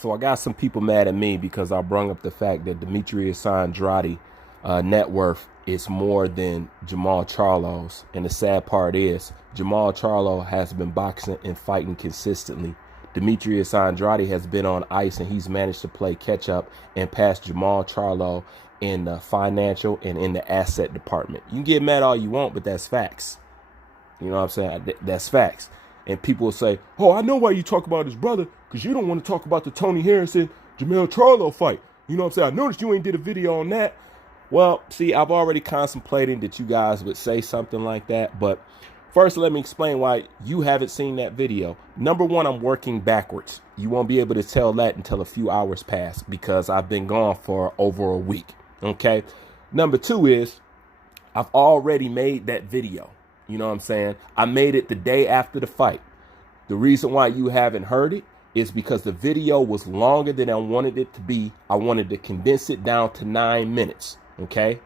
So I got some people mad at me because I brung up the fact that Demetrius Andrade net worth is more than Jermell Charlo's. And the sad part is Jermell Charlo has been boxing and fighting consistently. Demetrius Andrade has been on ice and he's managed to play catch up and pass Jermell Charlo in the financial and in the asset department. You can get mad all you want, but that's facts. You know what I'm saying? That's facts. And people will say, oh, I know why you talk about his brother, because you don't want to talk about the Tony Harrison, Jermell Charlo fight. You know what I'm saying? I noticed you ain't did a video on that. Well, see, I've already contemplated that you guys would say something like that. But first, let me explain why you haven't seen that video. Number one, I'm working backwards. You won't be able to tell that until a few hours pass because I've been gone for over a week. OK, number two is I've already made that video. You know what I'm saying? I made it the day after the fight. The reason why you haven't heard it is because the video was longer than I wanted it to be. I wanted to condense it down to 9 minutes. OK,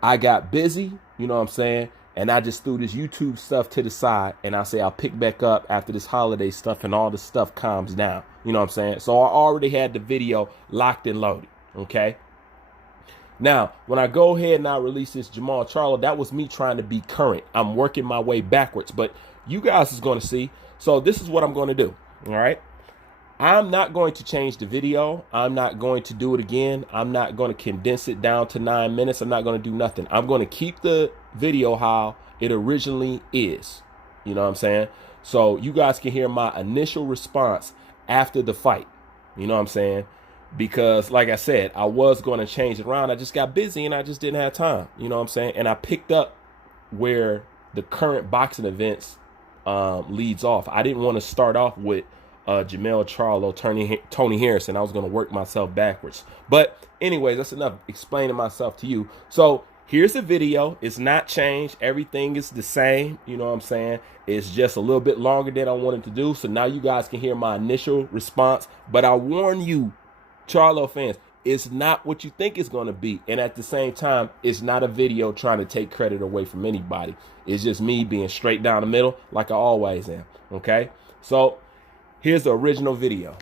I got busy. You know what I'm saying? And I just threw this YouTube stuff to the side. And I say I'll pick back up after this holiday stuff and all the stuff calms down. You know what I'm saying? So I already had the video locked and loaded. OK. Now, when I go ahead and I release this Jermell Charlo, that was me trying to be current. I'm working my way backwards, but you guys is going to see. So this is what I'm going to do. All right. I'm not going to change the video. I'm not going to do it again. I'm not going to condense it down to 9 minutes. I'm not going to do nothing. I'm going to keep the video how it originally is. You know what I'm saying? So you guys can hear my initial response after the fight. You know what I'm saying? Because like I said, I was going to change it around. I just got busy and I just didn't have time. You know what I'm saying? And I picked up where the current boxing events leads off. I didn't want to start off with Jermell Charlo, Tony Harrison. I was going to work myself backwards. But anyways, that's enough explaining myself to you. So here's the video. It's not changed. Everything is the same. You know what I'm saying? It's just a little bit longer than I wanted to do. So now you guys can hear my initial response. But I warn you, Charlo fans, it's not what you think it's going to be. And at the same time, it's not a video trying to take credit away from anybody. It's just me being straight down the middle like I always am. OK, so here's the original video.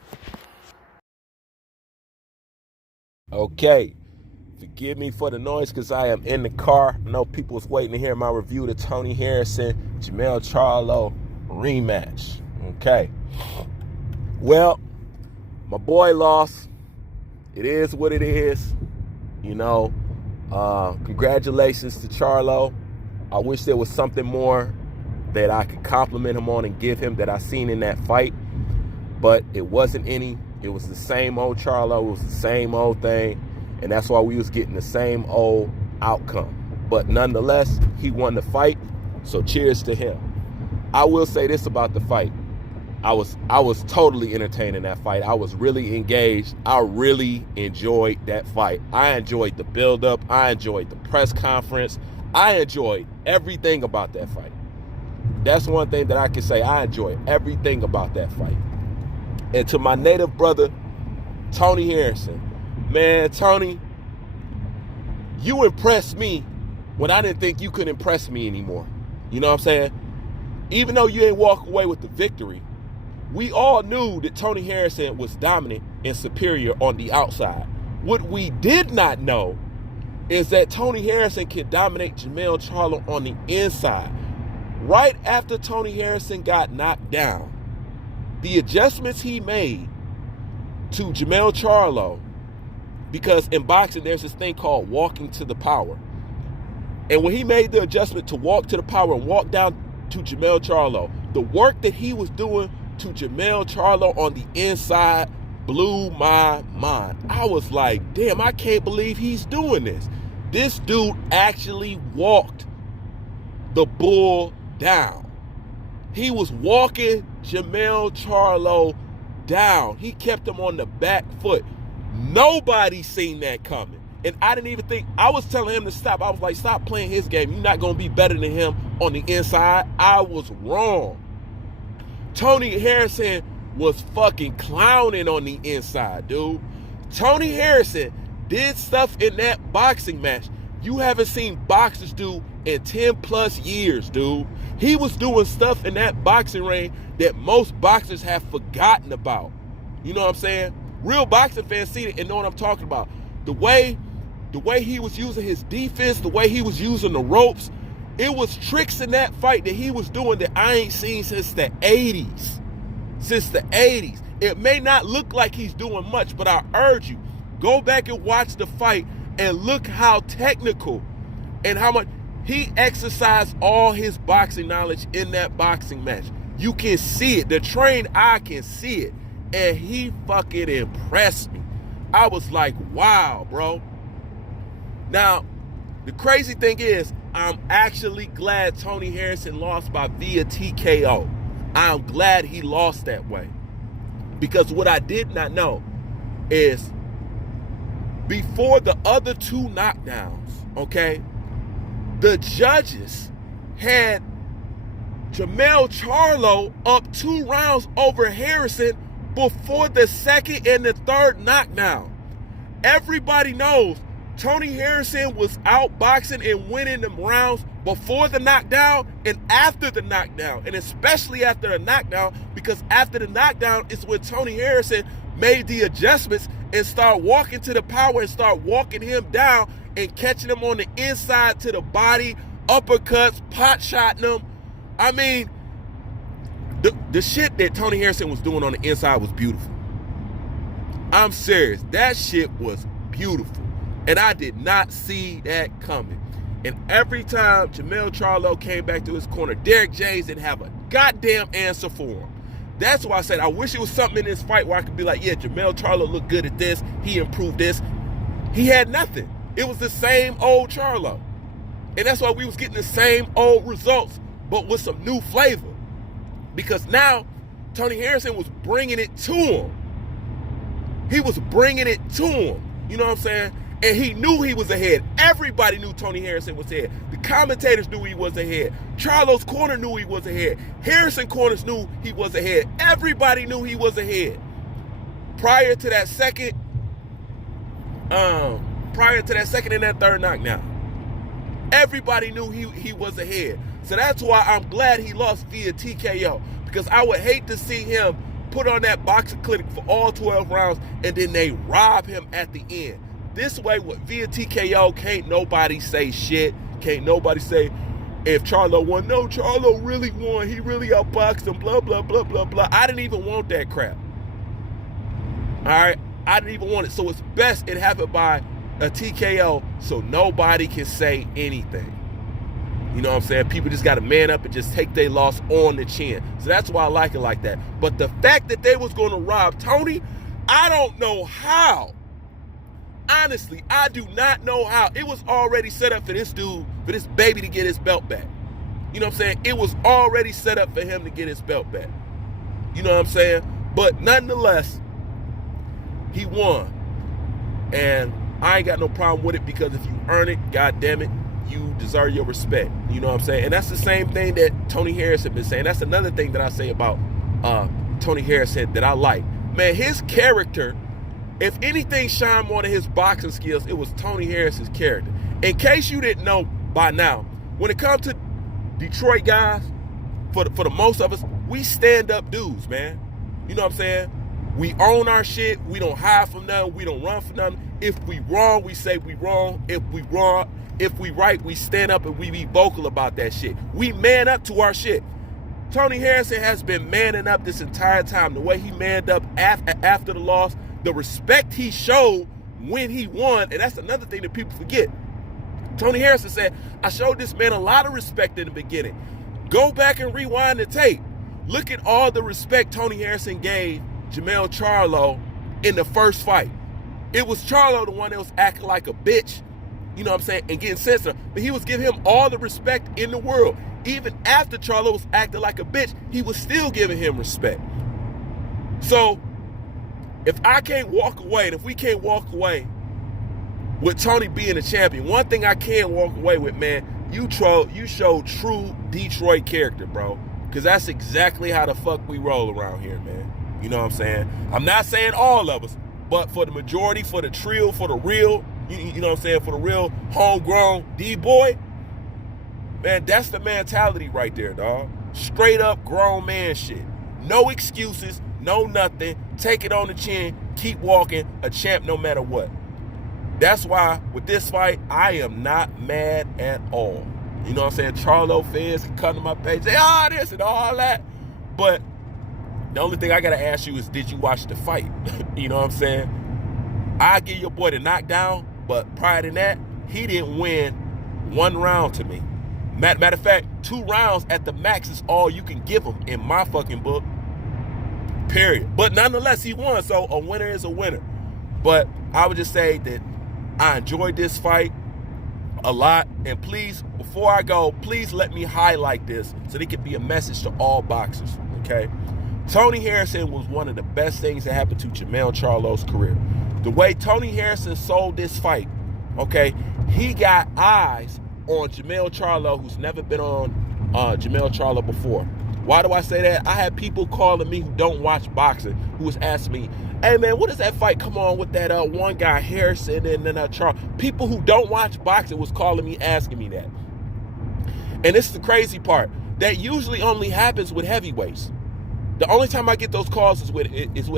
OK, forgive me for the noise because I am in the car. I know people was waiting to hear my review of the Tony Harrison, Jermell Charlo rematch. OK, well, my boy lost. It is what it is. You know, congratulations to Charlo. I wish there was something more that I could compliment him on and give him that I seen in that fight. But it wasn't any. It was the same old Charlo. It was the same old thing. And that's why we was getting the same old outcome. But nonetheless, he won the fight. So cheers to him. I will say this about the fight. I was totally entertained in that fight. I was really engaged. I really enjoyed that fight. I enjoyed the buildup. I enjoyed the press conference. I enjoyed everything about that fight. That's one thing that I can say. I enjoyed everything about that fight. And to my native brother, Tony Harrison, man, Tony, you impressed me when I didn't think you could impress me anymore. You know what I'm saying? Even though you ain't walk away with the victory, we all knew that Tony Harrison was dominant and superior on the outside. What we did not know is that Tony Harrison can dominate Jermell Charlo on the inside. Right after Tony Harrison got knocked down, the adjustments he made to Jermell Charlo, because in boxing there's this thing called walking to the power. And when he made the adjustment to walk to the power and walk down to Jermell Charlo, the work that he was doing to Jermell Charlo on the inside blew my mind. I was like, damn, I can't believe he's doing this. This dude actually walked the bull down. He was walking Jermell Charlo down. He kept him on the back foot. Nobody seen that coming. And I didn't even think, I was telling him to stop. I was like, stop playing his game. You're not going to be better than him on the inside. I was wrong. Tony Harrison was fucking clowning on the inside, dude. Tony Harrison did stuff in that boxing match you haven't seen boxers do in 10 plus years, dude. He was doing stuff in that boxing ring that most boxers have forgotten about. You know what I'm saying? Real boxing fans see it and know what I'm talking about. The way he was using his defense, the way he was using the ropes, it was tricks in that fight that he was doing that I ain't seen since the 80s. Since the 80s. It may not look like he's doing much, but I urge you, go back and watch the fight and look how technical and how much he exercised all his boxing knowledge in that boxing match. You can see it. The trained eye can see it. And he fucking impressed me. I was like, wow, bro. Now, the crazy thing is, I'm actually glad Tony Harrison lost via TKO. I'm glad he lost that way. Because what I did not know is before the other two knockdowns, okay, the judges had Jermell Charlo up 2 rounds over Harrison before the second and the third knockdown. Everybody knows Tony Harrison was outboxing and winning them rounds before the knockdown and after the knockdown, and especially after the knockdown, because after the knockdown is when Tony Harrison made the adjustments and start walking to the power and start walking him down and catching him on the inside to the body, uppercuts, pot-shotting him. I mean, the shit that Tony Harrison was doing on the inside was beautiful. I'm serious. That shit was beautiful. And I did not see that coming. And every time Jermell Charlo came back to his corner, Derrick James didn't have a goddamn answer for him. That's why I said I wish it was something in this fight where I could be like, yeah, Jermell Charlo looked good at this. He improved this. He had nothing. It was the same old Charlo. And that's why we was getting the same old results, but with some new flavor. Because now Tony Harrison was bringing it to him. He was bringing it to him. You know what I'm saying? And he knew he was ahead. Everybody knew Tony Harrison was ahead. The commentators knew he was ahead. Charlo's corner knew he was ahead. Harrison corners knew he was ahead. Everybody knew he was ahead. Prior to that second and that third knockdown, everybody knew he was ahead. So that's why I'm glad he lost via TKO, because I would hate to see him put on that boxing clinic for all 12 rounds and then they rob him at the end. This way, via TKO, can't nobody say shit. Can't nobody say, if Charlo won, no, Charlo really won. He really outboxed him, blah, blah, blah, blah, blah. I didn't even want that crap. All right? I didn't even want it. So it's best it happened by a TKO so nobody can say anything. You know what I'm saying? People just got to man up and just take their loss on the chin. So that's why I like it like that. But the fact that they was going to rob Tony, I don't know how. Honestly, I do not know how. It was already set up for this dude, for this baby to get his belt back. You know what I'm saying? It was already set up for him to get his belt back. You know what I'm saying? But nonetheless, he won. And I ain't got no problem with it, because if you earn it, God damn it, you deserve your respect. You know what I'm saying? And that's the same thing that Tony Harrison been saying. That's another thing that I say about Tony Harrison that I like. Man, his character, if anything shined more than his boxing skills, it was Tony Harrison's character. In case you didn't know by now, when it comes to Detroit guys, for the most of us, we stand-up dudes, man. You know what I'm saying? We own our shit. We don't hide from nothing. We don't run from nothing. If we wrong, we say we wrong. If we right, we stand up and we be vocal about that shit. We man up to our shit. Tony Harrison has been manning up this entire time. The way he manned up after the loss, the respect he showed when he won, and that's another thing that people forget. Tony Harrison said, I showed this man a lot of respect in the beginning. Go back and rewind the tape. Look at all the respect Tony Harrison gave Jermell Charlo in the first fight. It was Charlo the one that was acting like a bitch, you know what I'm saying, and getting sensitive. But he was giving him all the respect in the world. Even after Charlo was acting like a bitch, he was still giving him respect. So, if I can't walk away, and if we can't walk away with Tony being a champion, one thing I can't walk away with, man, you show true Detroit character, bro. Because that's exactly how the fuck we roll around here, man. You know what I'm saying? I'm not saying all of us, but for the majority, for the trio, for the real, you know what I'm saying, for the real homegrown D-boy, man, that's the mentality right there, dog. Straight up grown man shit. No excuses, no nothing, take it on the chin, keep walking, a champ no matter what. That's why with this fight, I am not mad at all. You know what I'm saying? Charlo fans can come to my page, say, oh, this and all that. But the only thing I got to ask you is, did you watch the fight? You know what I'm saying? I give your boy the knockdown, but prior to that, he didn't win one round to me. Matter of fact, 2 rounds at the max is all you can give him in my fucking book. Period. But nonetheless, he won, so a winner is a winner. But I would just say that I enjoyed this fight a lot. And please, before I go, please let me highlight this so it can be a message to all boxers, okay? Tony Harrison was one of the best things that happened to Jermell Charlo's career. The way Tony Harrison sold this fight, okay, he got eyes on Jermell Charlo who's never been on Jermell Charlo before. Why do I say that? I had people calling me who don't watch boxing who was asking me, hey man, what does that fight come on with that one guy Harrison and then Charlo? People who don't watch boxing was calling me, asking me that. And this is the crazy part. That usually only happens with heavyweights. The only time I get those calls is with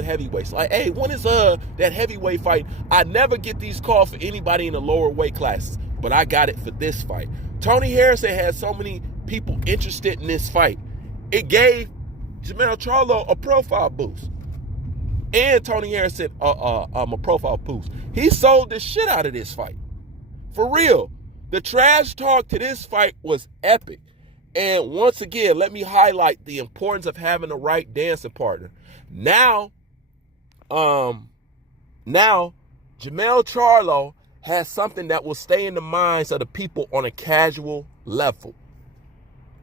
heavyweights. Like, hey, when is that heavyweight fight? I never get these calls for anybody in the lower weight classes, but I got it for this fight. Tony Harrison had so many people interested in this fight. It gave Jermell Charlo a profile boost. And Tony Harrison a profile boost. He sold the shit out of this fight. For real. The trash talk to this fight was epic. And once again, let me highlight the importance of having the right dancing partner. Now Jermell Charlo has something that will stay in the minds of the people on a casual level.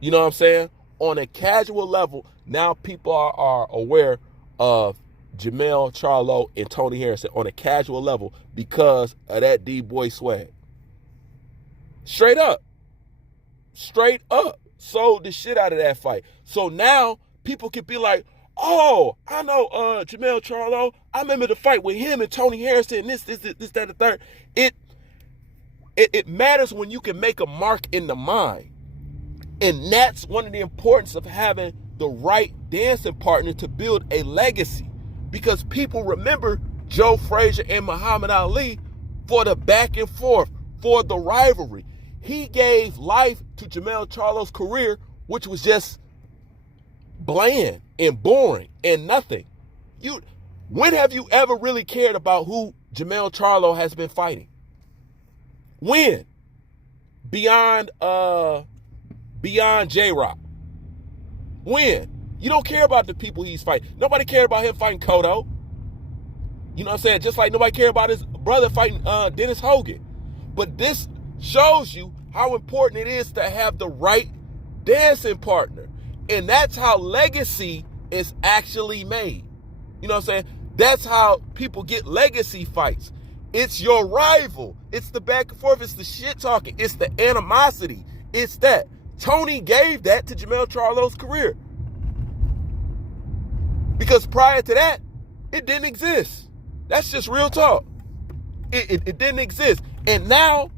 You know what I'm saying? On a casual level, now people are aware of Jermell Charlo and Tony Harrison on a casual level because of that D-boy swag. Straight up. Sold the shit out of that fight. So now people can be like, oh, I know Jermell Charlo. I remember the fight with him and Tony Harrison and this, that, and the third. It matters when you can make a mark in the mind. And that's one of the importance of having the right dancing partner to build a legacy. Because people remember Joe Frazier and Muhammad Ali for the back and forth, for the rivalry. He gave life to Jermell Charlo's career, which was just bland and boring and nothing. When have you ever really cared about who Jermell Charlo has been fighting? When? Beyond J-Rock. When? You don't care about the people he's fighting. Nobody cared about him fighting Cotto. You know what I'm saying? Just like nobody cared about his brother fighting Dennis Hogan. But this shows you how important it is to have the right dancing partner. And that's how legacy is actually made. You know what I'm saying? That's how people get legacy fights. It's your rival. It's the back and forth. It's the shit talking. It's the animosity. It's that. Tony gave that to Jermell Charlo's career. Because prior to that, it didn't exist. That's just real talk. It didn't exist. And now,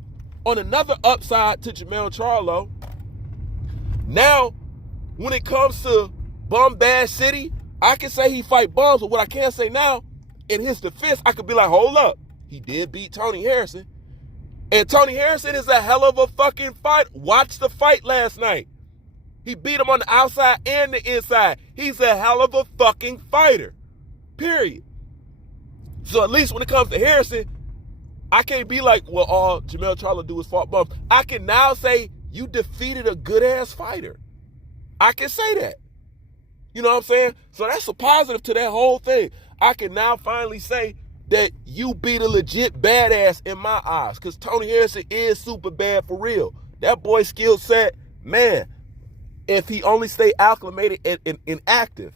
on another upside to Jermell Charlo, now, when it comes to Bum Bad City, I can say he fight bums, but what I can't say now, in his defense, I could be like, hold up. He did beat Tony Harrison. And Tony Harrison is a hell of a fucking fight. Watch the fight last night. He beat him on the outside and the inside. He's a hell of a fucking fighter. Period. So at least when it comes to Harrison, I can't be like, well, all Jermell Charlo do is fight bums. I can now say you defeated a good-ass fighter. I can say that. You know what I'm saying? So that's a positive to that whole thing. I can now finally say that you beat a legit badass in my eyes, because Tony Harrison is super bad for real. That boy's skill set, man, if he only stay acclimated and active.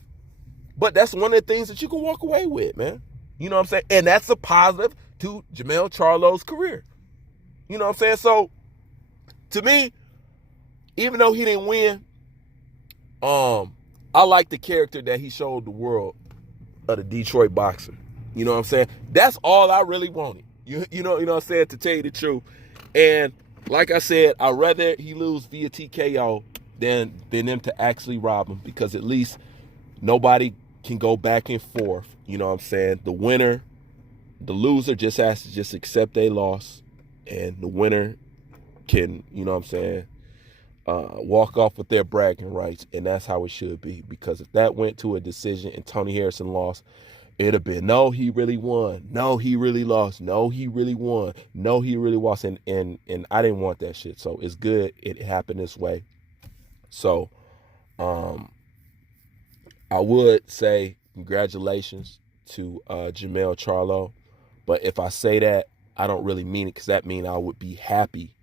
But that's one of the things that you can walk away with, man. You know what I'm saying? And that's a positive to Jermell Charlo's career. You know what I'm saying? So, to me, even though he didn't win, I like the character that he showed the world of the Detroit boxer. You know what I'm saying? That's all I really wanted. You know what I'm saying? To tell you the truth. And like I said, I'd rather he lose via TKO than them to actually rob him, because at least nobody can go back and forth. You know what I'm saying? The loser just has to just accept a loss, and the winner can, you know what I'm saying, walk off with their bragging rights, and that's how it should be. Because if that went to a decision and Tony Harrison lost, it'd have been, no, he really won. No, he really lost. No, he really won. No, he really lost. And I didn't want that shit. So it's good it happened this way. So I would say congratulations to Jermell Charlo. But if I say that, I don't really mean it, because that means I would be happy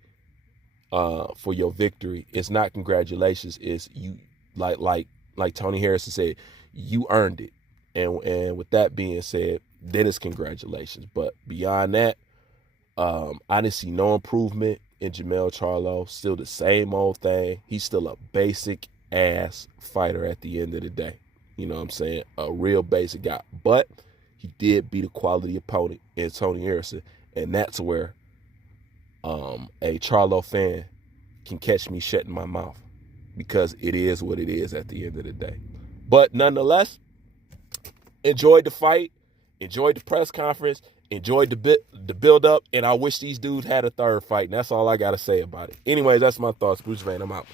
for your victory. It's not congratulations. It's you, like Tony Harrison said, you earned it. And with that being said, then it's congratulations. But beyond that, I didn't see no improvement in Jermell Charlo. Still the same old thing. He's still a basic ass fighter at the end of the day. You know what I'm saying? A real basic guy. But he did beat a quality opponent in Tony Harrison. And that's where a Charlo fan can catch me shutting my mouth, because it is what it is at the end of the day. But nonetheless, enjoyed the fight, enjoyed the press conference, enjoyed the build up, and I wish these dudes had a third fight. And that's all I got to say about it. Anyways, that's my thoughts. Bruce Van, I'm out.